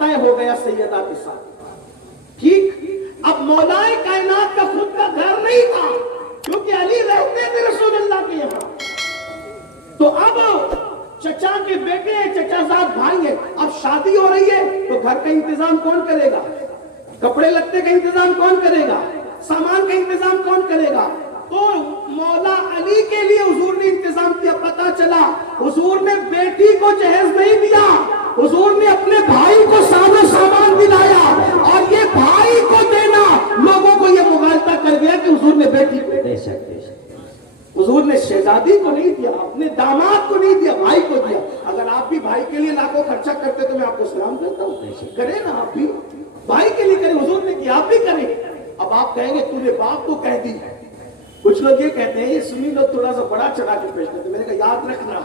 طے ہو گیا سیدہ کے ساتھ. ٹھیک. اب مولائے کائنات کا خود کا گھر نہیں تھا کیونکہ علی رہتے تھے رسول اللہ کے یہاں. تو اب چچا کے بیٹے ہیں, چچا زاد بھائی ہیں, اب شادی ہو رہی ہے تو گھر کا انتظام کون کرے گا؟ کپڑے لتے کا انتظام کون کرے گا؟ سامان کا انتظام کون کرے گا؟ تو مولا علی کے لیے حضور نے انتظام کیا. پتا چلا حضور نے بیٹی کو جہیز نہیں دیا, حضور نے اپنے بھائی کو ساز و سامان دلایا, اور یہ بھائی کو دینا لوگوں کو یہ مغالطہ کر گیا کہ حضور نے بیٹی کو, بے شک بے شک حضور نے شہزادی کو نہیں دیا, اپنے داماد کو نہیں دیا, بھائی کو دیا. اگر آپ بھی بھائی کے لیے لاکھوں خرچہ کرتے تو میں آپ کو سلام کرتا ہوں. کریں نا آپ بھی, بھائی کے لیے کریں, حضور نے کیا آپ بھی کریں. اب آپ کہیں گے تو نے باپ کو کہہ دی. کچھ لوگ یہ کہتے ہیں یہ سنی لوگ تھوڑا سا بڑا چڑھا کے پیش کرتے. میں نے کہا یاد رکھنا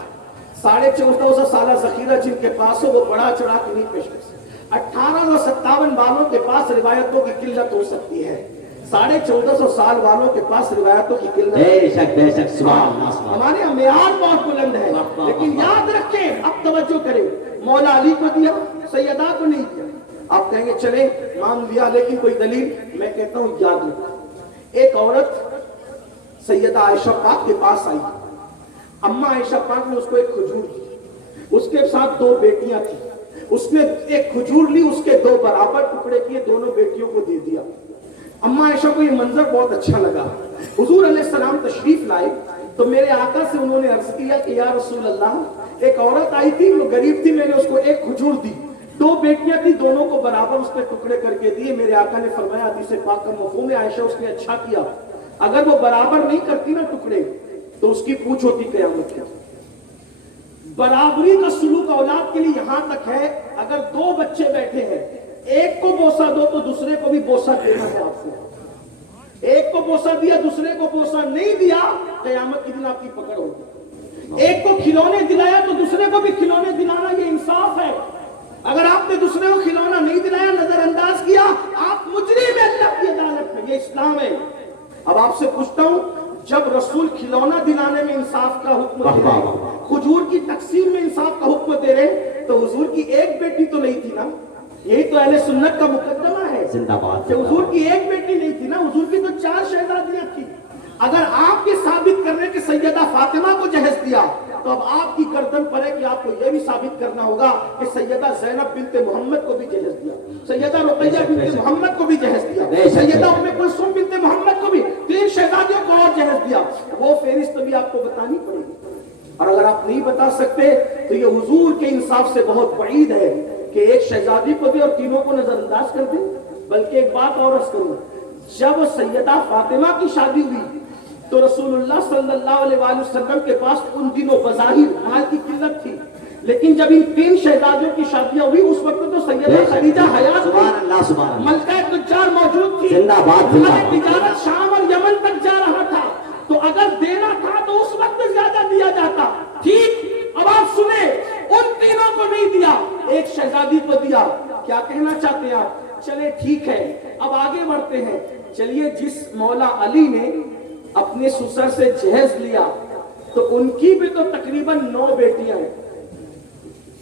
1450 سالہ ذخیرہ جن کے پاس ہو وہ بڑا چڑھا کے نہیں پیش کر سکتے. 1857 والوں کے پاس روایتوں کی قلت ہو سکتی ہے, 1450 سال والوں کے پاس روایتوں کی قلت. بے شک بے شک سبحان اللہ سبحان اللہ. ہمارے معیار بہت بلند ہے, لیکن یاد رکھیں, اب توجہ کریں, مولا علی کو دیا, سیدہ کو نہیں دیا. آپ کہیں گے چلیں مان لیا, لیکن کوئی دلیل؟ میں کہتا ہوں یاد رکھو. ایک عورت سیدہ عائشہ پاک کے پاس آئی, اماں عائشہ پاک نے اس کو ایک کھجور دی, اس کے ساتھ 2 بیٹیاں تھیں, اس نے ایک کھجور لی, اس کے 2 برابر ٹکڑے کیے, دونوں بیٹیوں کو دے دیا. اماں عائشہ کو یہ منظر بہت اچھا لگا. حضور علیہ السلام تشریف لائے تو میرے آقا سے انہوں نے عرض کیا کہ یا رسول اللہ, ایک عورت آئی تھی, وہ غریب تھی, میں نے اس کو ایک کھجور دی, 2 بیٹیاں تھی, دونوں کو برابر اس نے ٹکڑے کر کے دیے. میرے آقا نے فرمایا, حدیث پاک کا مفہوم ہے, عائشہ اس نے اچھا کیا, اگر وہ برابر نہیں کرتی نا ٹکڑے تو اس کی پوچھ ہوتی قیامت کے. برابری کا سلوک اولاد کے لیے یہاں تک ہے, اگر 2 بچے بیٹھے ہیں, ایک کو بوسہ دو تو دوسرے کو بھی بوسہ دینا ہے آپ کو. ایک کو بوسہ دیا, دوسرے کو بوسہ نہیں دیا, قیامت کے دن آپ کی پکڑ ہوگی. ایک کو کھلونے دلایا تو دوسرے کو بھی کھلونے دلانا, یہ انصاف ہے. اگر آپ نے دوسرے کو کھلونا نہیں دلایا, نظر انداز کیا, آپ مجرم ہیں اللہ کی عدالت میں. یہ اسلام ہے. اب آپ سے پوچھتا ہوں, جب رسول کھلونا دلانے میں انصاف کا حکم دے رہے, کھجور کی تقسیم میں انصاف کا حکم دے رہے, تو حضور کی ایک بیٹی تو نہیں تھی نا. یہی تو اہل سنت کا مقدمہ ہے زندہ باد. کہ حضور کی ایک بیٹی نہیں تھی نا, حضور کی تو 4 شہزادیاں تھیں. اگر آپ یہ ثابت کرنے کہ سیدہ فاطمہ کو جہیز دیا, تو اب آپ کی گردن پر ہے کہ آپ کو یہ بھی ثابت کرنا ہوگا کہ سیدہ زینب بنت محمد کو بھی جہیز دیا, سیدہ رقیہ بنت محمد کو بھی جہیز دیا, سیدہ ام کلثوم بنت محمد کو بھی, 3 شہزادیوں کو اور جہیز دیا. وہ فہرست بھی آپ کو بتانی پڑے گی. اور اگر آپ نہیں بتا سکتے تو یہ حضور کے انصاف سے بہت بعید ہے کہ ایک شہزادی کو بھی اور تینوں کو نظر انداز کر دیں. بلکہ ایک بات اور عرض کروں, جب سیدہ فاطمہ کی شادی ہوئی تو رسول اللہ صلی اللہ علیہ وآلہ وسلم کے پاس ان دنوں بظاہر مال کی قلت تھی, لیکن جب ان 3 شہزادیوں کی شادیاں ہوئی اس وقت تو سیدہ خدیجہ حیات تھی, ملکہ تجار موجود تھی, تجارت شام اور یمن تک جا رہا تھا, تو اگر دینا تھا تو اس وقت زیادہ دیا جاتا. ٹھیک, اب آپ سنیں, ان تینوں کو نہیں دیا, ایک شہزادی کو دیا. کیا کہنا چاہتے ہیں آپ؟ چلے ٹھیک ہے, اب آگے بڑھتے ہیں. چلیے, جس مولا علی نے اپنے سسر سے جہیز لیا تو ان کی بھی تو تقریباً 9 بیٹیاں ہیں,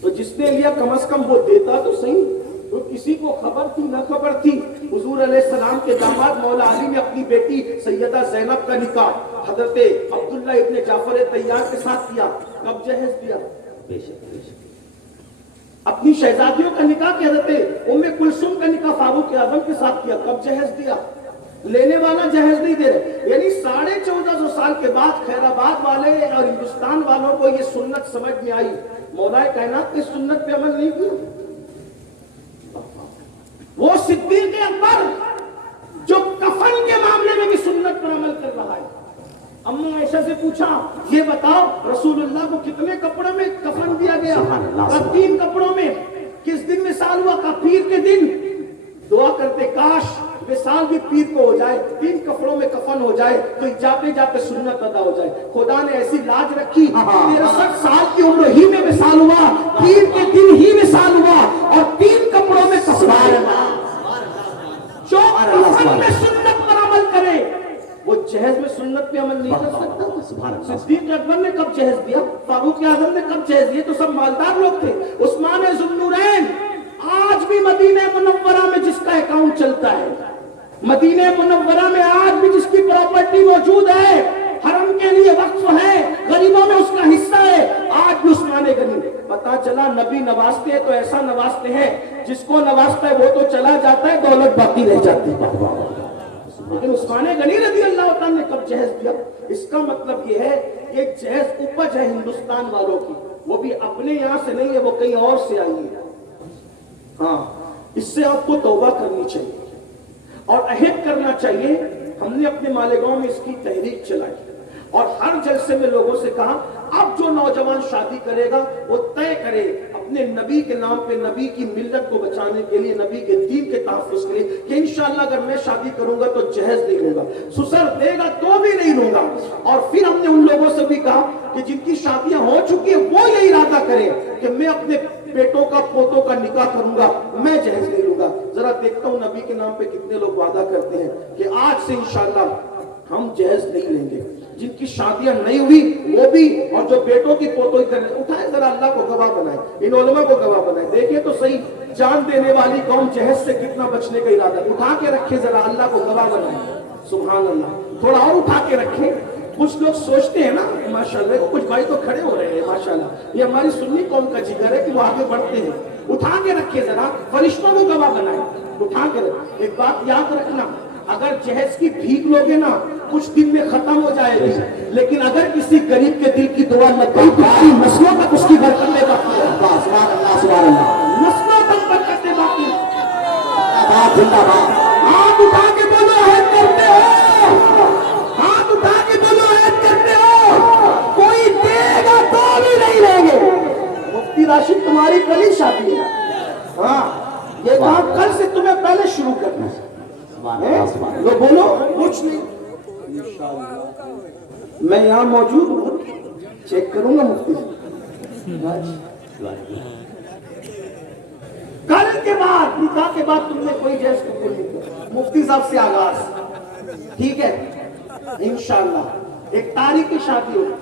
تو جس نے لیا کم از کم وہ دیتا تو صحیح. تو کسی کو خبر تھی نہ خبر تھی, حضور علیہ السلام کے داماد مولا علی نے اپنی بیٹی سیدہ زینب کا نکاح حضرت عبداللہ ابن جعفر طیار کے ساتھ کیا. کب جہیز دیا؟ اپنی شہزادیوں کا نکاح کی حضرت ام کلثوم کا نکاح فاروق اعظم کے ساتھ کیا. کب جہیز دیا؟ لینے والا جہیز نہیں دے رہے. یعنی 1450 سال کے بعد خیر آباد والے اور ہندوستان والوں کو یہ سنت سمجھ میں آئی, مولا کائنات کی سنت پہ عمل نہیں کیا. وہ صدیق اکبر جو کفن کے معاملے میں بھی سنت پر عمل کر رہا ہے. اماں عائشہ سے پوچھا, یہ بتاؤ رسول اللہ کو کتنے کپڑوں میں کفن دیا گیا؟ 3 کپڑوں میں. کس دن وصال ہوا؟ کا پیر کے دن. دعا کرتے کاش وصال بھی پیر کو ہو جائے, 3 کپڑوں میں کفن ہو جائے تو جاتے جاتے سنت ادا ہو جائے. خدا نے ایسی لاج رکھی, 63 سال کی عمر ہی میں وصال ہوا, پیر کے دن ہی وصال ہوا, اور 3 کپڑوں میں کفن. جو کفن میں سنت پر عمل کرے وہ جہیز میں سنت پہ عمل نہیں کر سکتا. صدیق اکبر نے کب جہیز دیا؟ فاروق اعظم نے کب جہیز دیا؟ تو سب مالدار لوگ تھے. عثمان ذو النورین آج بھی مدینہ منورہ میں جس کا اکاؤنٹ چلتا ہے, مدینہ منورہ میں آج بھی جس کی پراپرٹی موجود ہے, حرم کے لیے وقف ہے, غریبوں میں اس کا حصہ ہے, آج بھی عثمان غنی. پتا چلا نبی نوازتے ہیں تو ایسا نوازتے ہیں, جس کو نوازتا ہے وہ تو چلا جاتا ہے, دولت باقی رہ جاتی ہے. لیکن عثمان غنی رضی اللہ تعالیٰ نے کب جہیز دیا؟ اس کا مطلب یہ ہے کہ جہیز اپج ہے ہندوستان والوں کی, وہ بھی اپنے یہاں سے نہیں ہے, وہ کہیں اور سے آئی ہے. ہاں, اس سے آپ کو توبہ کرنی چاہیے اور عہد کرنا چاہیے. ہم نے اپنے مالیگاؤں میں اس کی تحریک چلائی اور ہر جلسے میں لوگوں سے کہا اب جو نوجوان شادی کرے گا وہ طے کرے اپنے نبی کے نام پہ, نبی کی ملت کو بچانے کے لیے, نبی کے دین کے تحفظ کے لیے, کہ انشاءاللہ اگر میں شادی کروں گا تو جہیز نہیں لوں گا, سسر دے گا تو بھی نہیں لوں گا. اور پھر ہم نے ان لوگوں سے بھی کہا کہ جن کی شادیاں ہو چکی ہیں وہ یہ ارادہ کریں کہ میں اپنے بیٹوں کا پوتوں کا نکاح کروں گا, میں جہیز نہیں لوں گا. ذرا دیکھتا ہوں نبی کے نام پہ کتنے لوگ وعدہ کرتے ہیں کہ آج سے انشاءاللہ ہم جہیز نہیں لیں گے. جن کی شادیاں نہیں ہوئی وہ بھی, اور جو بیٹوں کی پوتوں کی کریں, اٹھائیں ذرا اللہ کو گواہ بنائیں, ان علماء کو گواہ بنائیں. دیکھیں تو صحیح جان دینے والی قوم جہیز سے کتنا بچنے کا ارادہ, اٹھا کے رکھے, ذرا اللہ کو گواہ بنائیں. سبحان اللہ, تھوڑا اور اٹھا کے رکھیں. کچھ لوگ سوچتے ہیں نا ماشاءاللہ, کچھ بھائی تو کھڑے ہو رہے ہیں ماشاءاللہ, یہ ہماری سنی قوم کا جگر ہے کہ وہ آگے بڑھتے ہیں. اٹھا کے رکھے, ذرا فرشتوں کو گواہ بنائیں, اٹھا کے رکھیں. ایک بات یاد رکھنا, اگر جہیز کی بھیک لوگے نا کچھ دن میں ختم ہو جائے گی, لیکن اگر کسی غریب کے دل کی دعا لگائی تو نسلوں تک اس کی برکتیں باقی ہے. سبحان اللہ, سبحان اللہ, نسلوں تک برکتیں باقی ہیں. زندہ باد. ہاتھ اٹھا کے بولو عہد کرتے ہو, ہاتھ اٹھا کے بولو عہد کرتے ہو, کوئی دے گا تو بھی نہیں لیں گے. مفتی راشد تمہاری کل ہی شادی ہے. ہاں, یہ کام کل سے تمہیں پہلے شروع کرنا ہے. لو بولو کچھ نہیں, میں یہاں موجود ہوں, چیک کروں گا مفتی. کل کے بعد, نکاح کے بعد تم نے کوئی جہیز قبول نہیں کیا, مفتی صاحب سے آغاز, ٹھیک ہے انشاءاللہ. ایک تاریخی شادی ہوگی.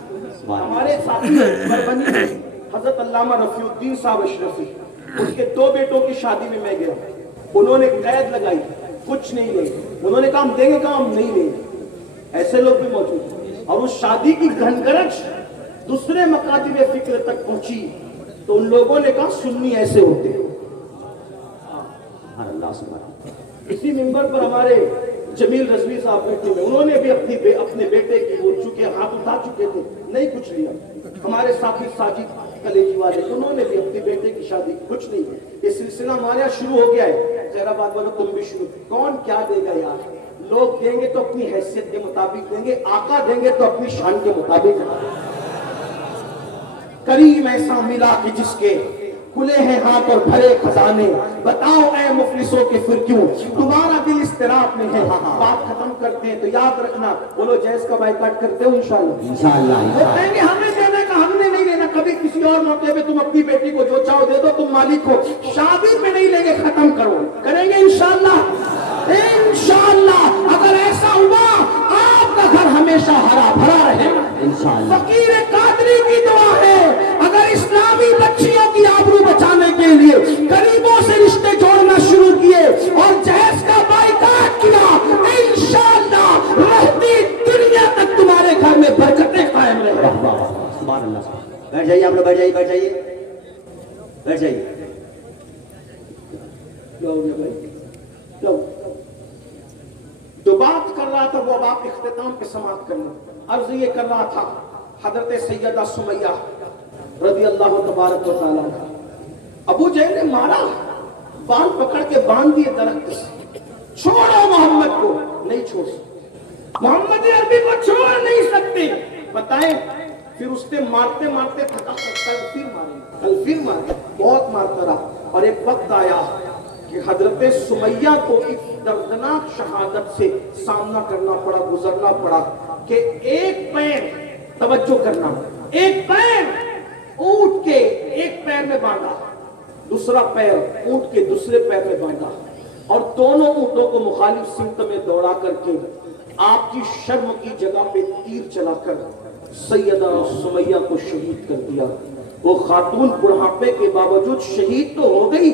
ہمارے ساتھی بربنی میں حضرت علامہ رفیع الدین صاحب اشرفی, ان کے 2 بیٹوں کی شادی میں گیا. انہوں نے قید لگائی, کچھ نہیں لیں گے. انہوں نے کہا ہم دیں گے, کہا ہم نہیں لیں گے. ایسے لوگ بھی موجود ہیں. اور اس شادی کی گھنگرج دوسرے مکاتب فکر تک پہنچی تو ان لوگوں نے کہا سنی ایسے ہوتے ہیں. اسی منبر پر ہمارے جمیل رضوی صاحب بیٹھے ہوئے, انہوں نے بھی اپنے بیٹے کی, وہ چکے ہاتھ اٹھا چکے تھے, نہیں کچھ لیا. ہمارے ساتھی ساجد کلیجی والے, انہوں نے بھی اپنے بیٹے کی شادی, کچھ نہیں. یہ سلسلہ ہمارے یہاں شروع ہو گیا ہے. خیر آباد والوں تم بھی شروع. کون کیا دے گا یار, لوگ دیں گے تو اپنی حیثیت کے مطابق دیں گے, آقا دیں گے تو اپنی شان کے مطابق. کریم ایسا ملا کہ جس کے کھلے ہیں ہاتھ اور بھرے خزانے, بتاؤ اے مفلسوں کے پھر کیوں تمہارا دل اضطراب میں ہے. بات ختم کرتے ہیں تو یاد رکھنا, بولو جہیز کا بائیکاٹ کرتے ہو انشاءاللہ. وہ کہیں گے ہمیں دینے کا, ہم نے نہیں لینا. کبھی کسی اور موقع پہ تم اپنی بیٹی کو جو چاہو دے دو, تم مالک ہو. شادی میں نہیں لیں گے, ختم کرو, کریں گے انشاءاللہ. انشاءاللہ اگر ایسا ہوا آپ کا گھر ہمیشہ ہرا بھرا رہے گا انشاءاللہ. فقیر قادری کی دعا ہے, اگر اسلامی بچیوں کی آبرو بچانے کے لیے غریبوں سے رشتے جوڑنا شروع کیے اور جہیز کا بائیکاٹ کیا, انشاءاللہ رہتی دنیا تک تمہارے گھر میں برکتیں قائم رہیں گی. سبحان اللہ. بیٹھ جائیے آپ لوگ, بیٹھ جائیے, بیٹھ جائیے, بیٹھ جائیے. جو بات کر رہا تھا وہ اب آپ اختتام پہ سماعت کر لیں. عرض یہ کر رہا تھا, حضرت سیدہ سمیہ رضی اللہ تبارک و تعالیٰ, ابو جہل نے مارا, بال پکڑ کے باندھ دیے درخت سے, چھوڑو محمد کو, نہیں چھوڑ سکتے, محمد عربی کو چھوڑ نہیں سکتے. بتائیں پھر اس سے مارتے مارتے تھکا, کل پھر مارے, بہت مارتا رہا. اور ایک وقت آیا کہ حضرت سمیہ کو ایک دردناک شہادت سے سامنا کرنا پڑا, گزرنا پڑا کہ ایک پیر, توجہ کرنا, ایک پیر اونٹ کے ایک پیر میں باندھا, دوسرا پیر اونٹ کے دوسرے پیر میں باندھا, اور دونوں اونٹوں کو مخالف سمت میں دوڑا کر کے آپ کی شرم کی جگہ پہ تیر چلا کر سیدہ سمیہ کو شہید کر دیا. وہ خاتون بڑھاپے کے باوجود شہید تو ہو گئی,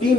3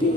3।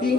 3,